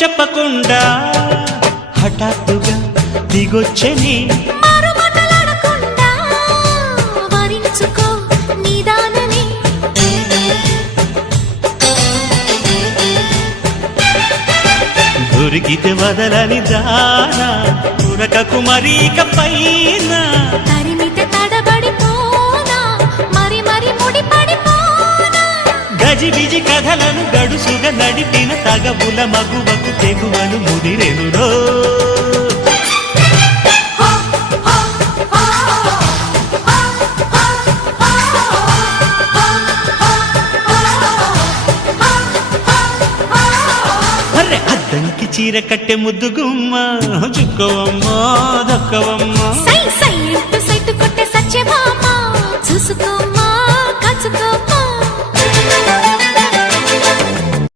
చెప్పకుండా హఠాత్తుగా దిగొచ్చని దొరికితే వదలని దానా ఉరకకు మరీక పైన తరిమితే తడబడిపోనా మరి మరి ముడిపడిపోనా గజిబిజి కథలను గడుసుగా నడిపిన తగవుల మగువకు తెగువను ముదిరెనురో అద్దంకి చీర కట్టె ముద్దు గుమ్మ చుక్కవమ్మ దక్కవమ్మ సై సై సైటు కొట్టే సత్యభామ చూసుకోమ్మ